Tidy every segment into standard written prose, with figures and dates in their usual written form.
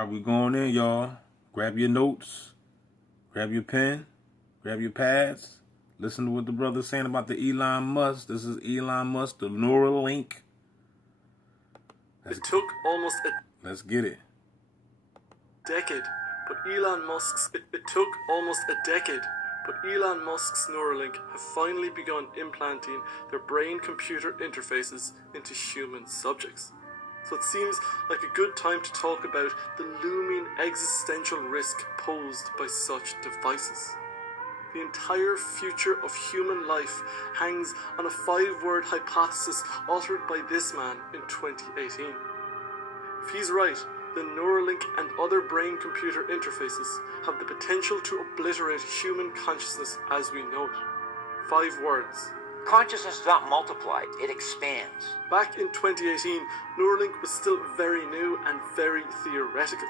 All right, we going in, y'all. Grab your notes, grab your pen, grab your pads. Listen to what the brother's saying about the Elon Musk. This is Elon Musk, the Neuralink. Let's get it. Decade, but Elon Musk's it took almost a decade, but Elon Musk's Neuralink have finally begun implanting their brain-computer interfaces into human subjects. So it seems like a good time to talk about the looming existential risk posed by such devices. The entire future of human life hangs on a 5-word hypothesis uttered by this man in 2018. If he's right, the Neuralink and other brain-computer interfaces have the potential to obliterate human consciousness as we know it. 5 words. Consciousness is not multiplied, it expands. Back in 2018, Neuralink was still very new and very theoretical.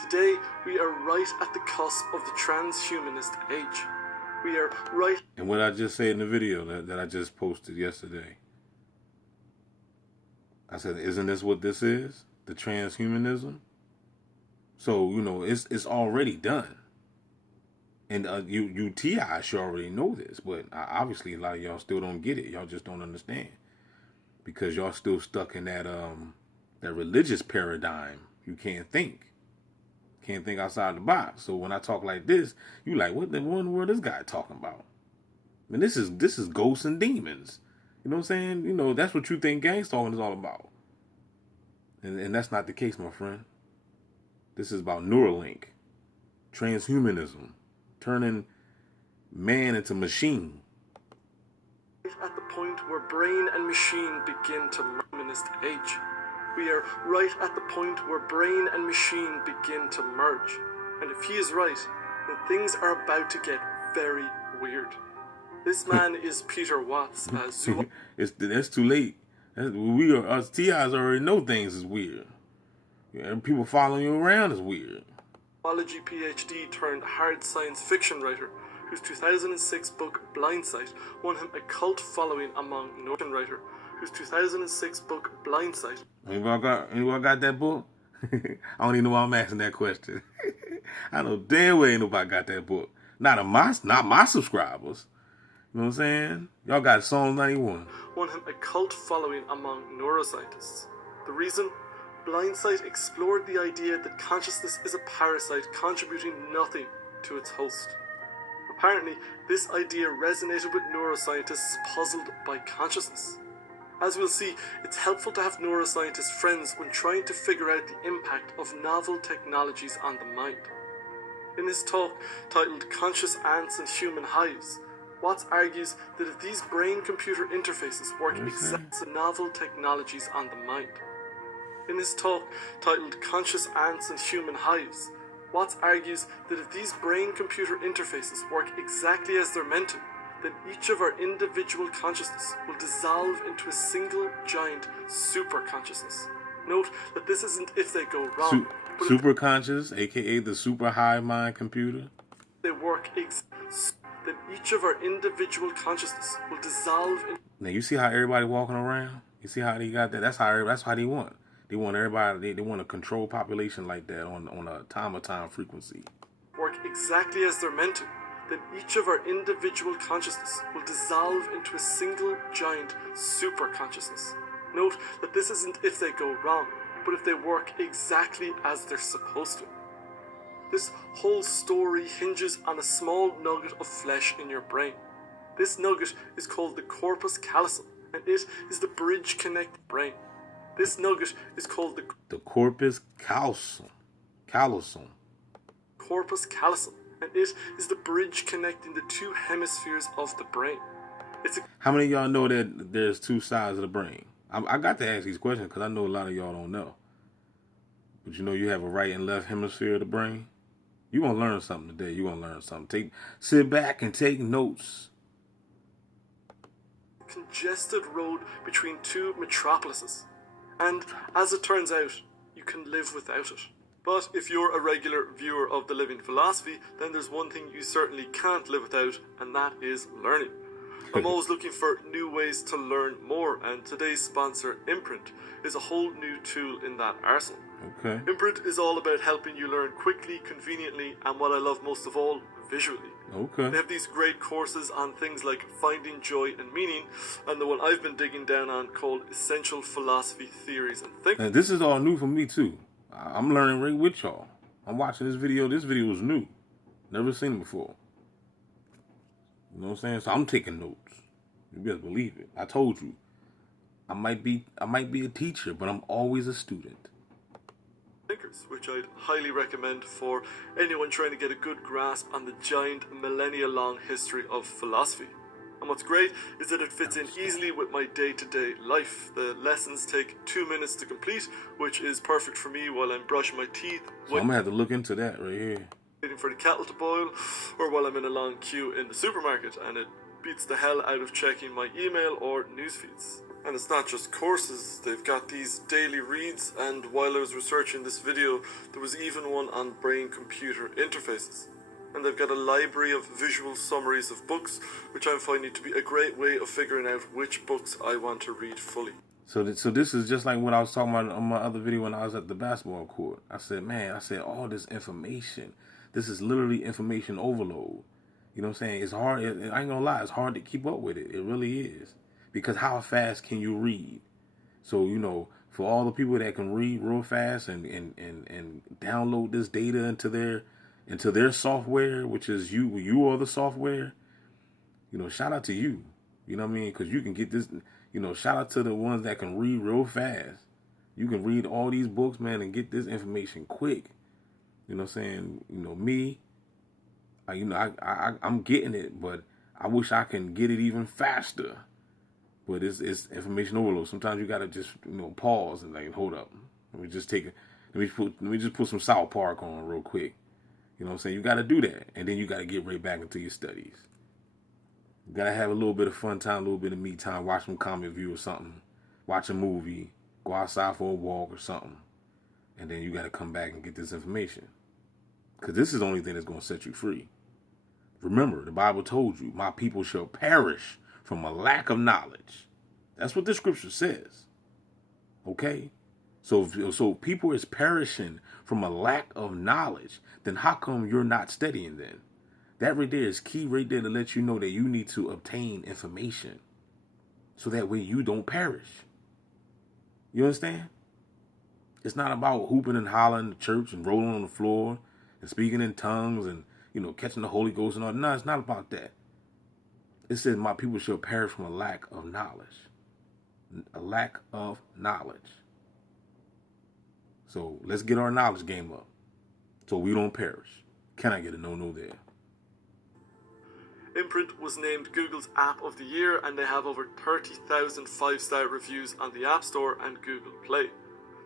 Today, we are right at the cusp of the transhumanist age. We are right... And what I just said in the video that I just posted yesterday. I said, isn't this what this is? The transhumanism? So, you know, it's already done. And you TI should already know this, but obviously a lot of y'all still don't get it. Y'all just don't understand because y'all still stuck in that religious paradigm. You can't think outside the box. So when I talk like this, you like, what the one word this guy talking about? I mean, this is ghosts and demons. You know what I'm saying? You know, that's what you think gang stalking is all about. And that's not the case, my friend. This is about Neuralink, transhumanism, turning man into machine. At the point where brain and machine begin to humanist age. We are right at the point where brain and machine begin to merge. And if he is right, then things are about to get very weird. This man is Peter Watts. That's too late. Us TIs already know things is weird. Yeah, people following you around is weird. Zoology PhD turned hard science fiction writer, whose 2006 book Blindsight won him a cult following among Northern writer, whose 2006 book Blindsight. Anyone got that book? I don't even know why I'm asking that question. I know damn well ain't nobody got that book. Not my subscribers. You know what I'm saying? Y'all got Psalm 91. Won him a cult following among neuroscientists. The reason? Blindsight explored the idea that consciousness is a parasite contributing nothing to its host. Apparently, this idea resonated with neuroscientists puzzled by consciousness. As we'll see, it's helpful to have neuroscientist friends when trying to figure out the impact of novel technologies on the mind. In his talk, titled Conscious Ants and Human Hives, Watts argues that if these brain-computer interfaces work exactly as novel technologies on the mind. In his talk, titled Conscious Ants and Human Hives, Watts argues that if these brain-computer interfaces work exactly as they're meant to, then each of our individual consciousness will dissolve into a single giant superconsciousness. Note that this isn't if they go wrong. Superconscious, aka the super high mind computer. They work then each of our individual consciousness will dissolve in. Now you see how everybody walking around? You see how they got that? That's how they want. They want everybody. They want to control population like that on a time frequency. Work exactly as they're meant to. Then each of our individual consciousness will dissolve into a single giant superconsciousness. Note that this isn't if they go wrong, but if they work exactly as they're supposed to. This whole story hinges on a small nugget of flesh in your brain. This nugget is called the corpus callosum, and it is the bridge connecting brain. This nugget is called the corpus callosum. Corpus callosum, and it is the bridge connecting the two hemispheres of the brain. How many of y'all know that there's two sides of the brain? I got to ask these questions because I know a lot of y'all don't know. But you know you have a right and left hemisphere of the brain? You're going to learn something today. You're going to learn something. Sit back and take notes. Congested road between two metropolises. And as it turns out, you can live without it. But if you're a regular viewer of The Living Philosophy, then there's one thing you certainly can't live without, and that is learning. I'm always looking for new ways to learn more, and today's sponsor, Imprint, is a whole new tool in that arsenal. Okay. Imprint is all about helping you learn quickly, conveniently, and what I love most of all, visually. Okay. They have these great courses on things like finding joy and meaning, and the one I've been digging down on called Essential Philosophy Theories and Thinking. And this is all new for me too. I'm learning right with y'all. I'm watching this video. This video is new. Never seen it before. You know what I'm saying? So I'm taking notes. You better believe it. I told you. I might be a teacher, but I'm always a student. Thinkers, which I'd highly recommend for anyone trying to get a good grasp on the giant millennia-long history of philosophy. And what's great is that it fits in easily with my day-to-day life. The lessons take 2 minutes to complete, which is perfect for me while I'm brushing my teeth, So I'm gonna have to look into that right here. waiting for the kettle to boil, or while I'm in a long queue in the supermarket, and it beats the hell out of checking my email or news feeds. And it's not just courses, they've got these daily reads, and while I was researching this video, there was even one on brain-computer interfaces. And they've got a library of visual summaries of books, which I'm finding to be a great way of figuring out which books I want to read fully. So this is just like what I was talking about on my other video when I was at the basketball court. I said, all this information. This is literally information overload. You know what I'm saying? It's hard. I ain't gonna lie. It's hard to keep up with it. It really is. Because how fast can you read? So, you know, for all the people that can read real fast and download this data into their software, which is you are the software, you know, shout out to you. You know what I mean? Because you can get this, you know, shout out to the ones that can read real fast. You can read all these books, man, and get this information quick. You know what I'm saying? You know, me, I'm getting it, but I wish I can get it even faster. But it's information overload. Sometimes you gotta just, you know, pause and like, hold up. Let me just put some South Park on real quick. You know what I'm saying? You gotta do that. And then you gotta get right back into your studies. You gotta have a little bit of fun time, a little bit of me time, watch some comic view or something, watch a movie, go outside for a walk or something. And then you gotta come back and get this information. Because this is the only thing that's gonna set you free. Remember, the Bible told you, my people shall perish from a lack of knowledge. That's what the scripture says. Okay? So people is perishing from a lack of knowledge. Then how come you're not studying then? That right there is key right there to let you know that you need to obtain information. So that way you don't perish. You understand? It's not about hooping and hollering in the church and rolling on the floor and speaking in tongues and, you know, catching the Holy Ghost and all. No, it's not about that. It says, my people shall perish from a lack of knowledge. A lack of knowledge. So let's get our knowledge game up so we don't perish. Can I get a no-no there? Imprint was named Google's App of the Year, and they have over 30,000 5-star reviews on the App Store and Google Play.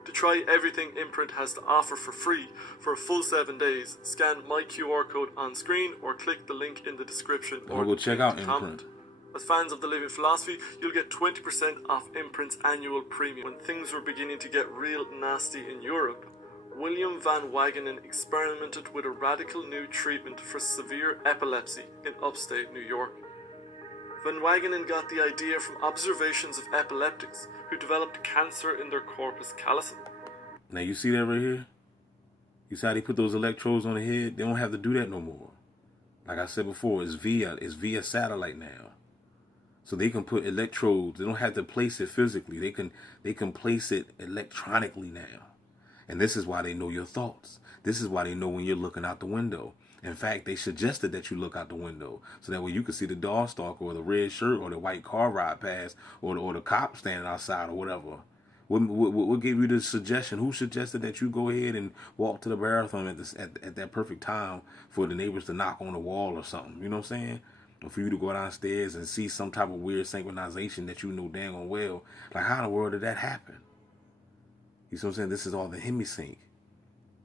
To try everything Imprint has to offer for free for a full 7 days, scan my QR code on screen or click the link in the description or go check out comment. Imprint. As fans of The Living Philosophy, you'll get 20% off Imprint's annual premium. When things were beginning to get real nasty in Europe, William Van Wagenen experimented with a radical new treatment for severe epilepsy in upstate New York. Van Wagenen got the idea from observations of epileptics who developed cancer in their corpus callosum. Now you see that right here? You see how they put those electrodes on the head? They don't have to do that no more. Like I said before, it's via satellite now. So they can put electrodes. They don't have to place it physically. They can place it electronically now. And this is why they know your thoughts. This is why they know when you're looking out the window. In fact, they suggested that you look out the window so that way you can see the dog stalker or the red shirt or the white car ride past or the cop standing outside or whatever. What gave you the suggestion? Who suggested that you go ahead and walk to the bathroom at that perfect time for the neighbors to knock on the wall or something? You know what I'm saying? Or for you to go downstairs and see some type of weird synchronization that you know dang on well. Like, how in the world did that happen? You see what I'm saying? This is all the hemisync.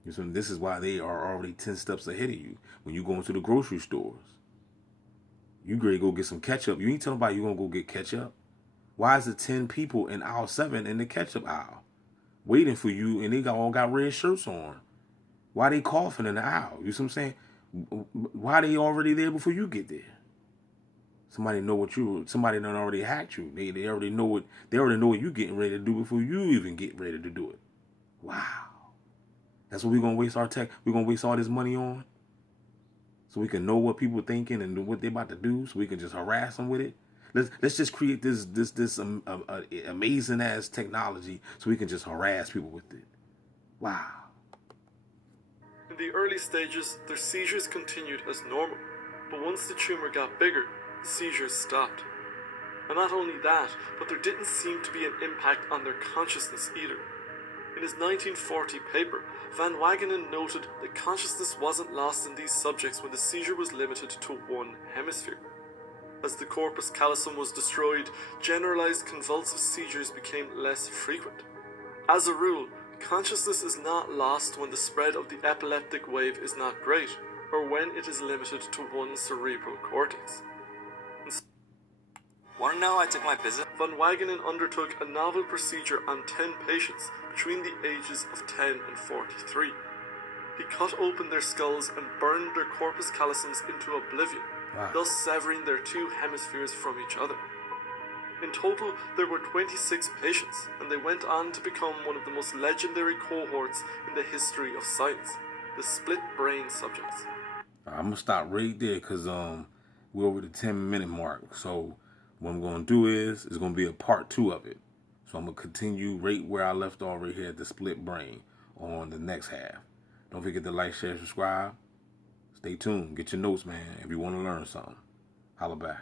You see, this is why they are already 10 steps ahead of you. When you go into the grocery stores, you ready to go get some ketchup. You ain't telling nobody you gonna go get ketchup. Why is it 10 people in aisle 7 in the ketchup aisle waiting for you and they all got red shirts on? Why they coughing in the aisle? You see what I'm saying? Why they already there before you get there? Somebody done already hacked you. They already know what you're getting ready to do before you even get ready to do it. Wow. That's what we're gonna waste our tech. We're gonna waste all this money on, so we can know what people are thinking and what they're about to do, so we can just harass them with it. Let's just create this amazing ass technology, so we can just harass people with it. Wow. In the early stages, their seizures continued as normal, but once the tumor got bigger, the seizures stopped. And not only that, but there didn't seem to be an impact on their consciousness either. In his 1940 paper, Van Wagenen noted that consciousness wasn't lost in these subjects when the seizure was limited to one hemisphere. As the corpus callosum was destroyed, generalized convulsive seizures became less frequent. As a rule, consciousness is not lost when the spread of the epileptic wave is not great, or when it is limited to one cerebral cortex. Want to know I took my visit? Van Wagenen undertook a novel procedure on 10 patients between the ages of 10 and 43. He cut open their skulls and burned their corpus callosums into oblivion, thus severing their two hemispheres from each other. In total, there were 26 patients, and they went on to become one of the most legendary cohorts in the history of science, the split brain subjects. I'm gonna stop right there because we're over the 10-minute mark. So what I'm gonna do is it's gonna be a part 2 of it. So I'm gonna continue right where I left off right here at the split brain on the next half. Don't forget to like, share, subscribe. Stay tuned. Get your notes, man, if you want to learn something. Holla back.